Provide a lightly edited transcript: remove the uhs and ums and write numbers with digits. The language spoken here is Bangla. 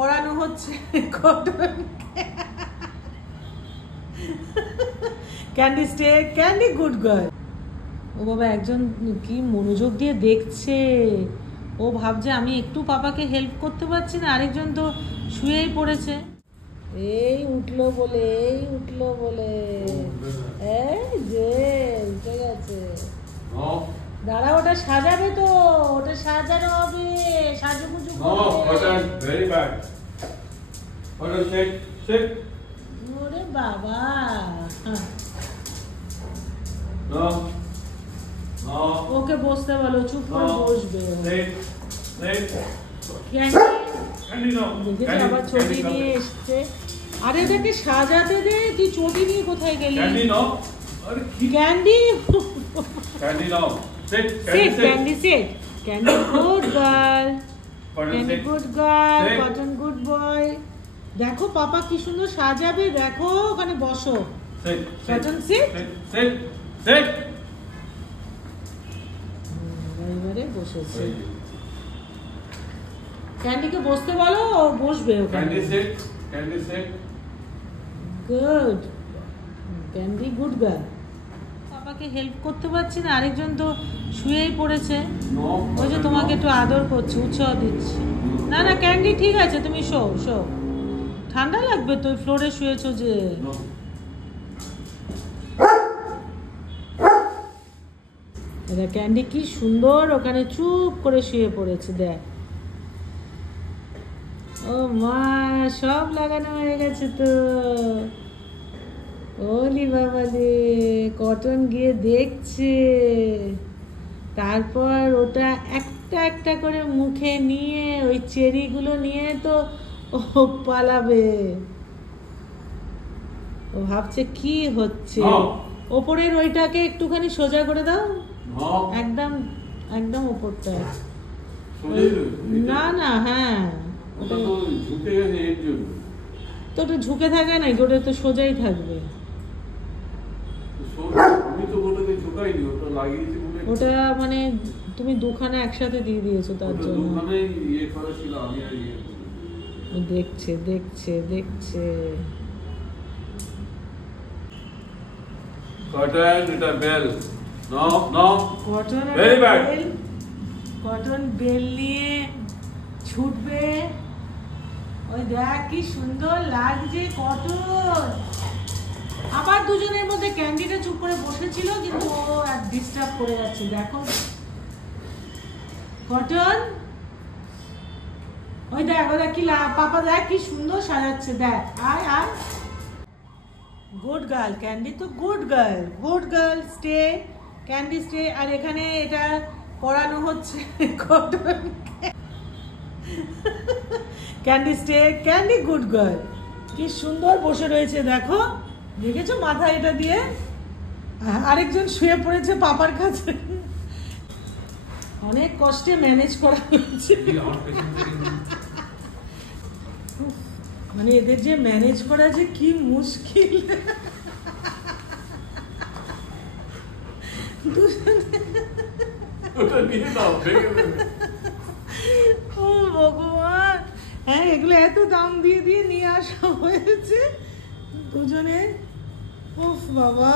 পড়ানো হচ্ছে cotton candy stay candy good girl. ও বাবা, একজন কি মনোযোগ দিয়ে দেখছে। ও ভাবছে আমি একটু পাপাকে হেল্প করতে পারছি না, আরেকজন তো শুয়েই পড়েছে। এই উঠলো বলে এই যে উঠে গেছে। দাঁড়া, ওটা সাজাবে তো, ওটা সাজানো হবে, সাজুগুজু ওরে বাবা। ওকে বসতে বলো, চুপ করে বসবে। আবার ছবি নিয়ে এসছে। আরে এটাকে সাজাতে দে, তুই চটি নিয়ে কোথায় গেলি? Candy candy good girl, candy good girl, cotton good boy. দেখো পাপা কি সুন্দর সাজাবে, দেখো ওখানে বসো। কটন সিট এবারে বসেছে। ক্যান্ডিকে বসতে বলো, ও বসবে ওখানে। Good candy good girl. পাপাকে হেল্প করতে পারছি না, আরেকজন তো শুয়েই পড়েছে। ওই যে তোমাকে একটু আদর করছে, উৎসাহ দিচ্ছে। না না ক্যান্ডি ঠিক আছে, তুমি শো। ঠান্ডা লাগবে তো, ফ্লোরে শুয়েছো যে। ক্যান্ডি কি সুন্দর ওখানে চুপ করে শুয়ে পড়েছে, দেখ। ও মা, সব লাগানো হয়ে গেছে তো। ওলি বাবা রে, কটন গিয়ে দেখছে, তারপর ওটা একটা একটা করে মুখে নিয়ে ওই চেরিগুলো নিয়ে তো ও পালাবে। ও ভাবছে কি হচ্ছে। ওপরের ওইটাকে একটুখানি সোজা করে দাও, একদম একদম ওপরটা। না না, হ্যাঁ তো ওটা ঝুঁকে থাকে না, ওটা তো সোজাই থাকবে। ওটা মানে তুমি দুখানা একসাথে দিয়ে দিয়েছো, তার জন্য দেখছে। কটন বেল নিয়ে ছুটবে। ওই দেখ কি সুন্দর লাগছে কটন। আবার দুজনের মধ্যে ক্যান্ডিটা চুপ করে বসেছিল, কিন্তু ও আর ডিস্টার্ব করে যাচ্ছে। দেখো কটন, ওই দেখ কি পাপা দেখ কি সুন্দর সাজাচ্ছে, দেখ। আয় গুড গার্ল ক্যান্ডি, তো good girl stay candy stay. আর এখানে এটা পড়ানো হচ্ছে cotton candy stay candy good girl. কি সুন্দর বসে রয়েছে, দেখো, দেখেছো মাথা এটা দিয়ে। আরেকজন শুয়ে পড়েছে পাপার কাছে। অনেক কষ্টে ম্যানেজ করা হয়েছে, মানে এদের যে ম্যানেজ করা যে কি মুশকিল। ও ভগবান, হ্যাঁ এগুলো এত দাম দিয়ে নিয়ে আসা হয়েছে দুজনে। উফ বাবা।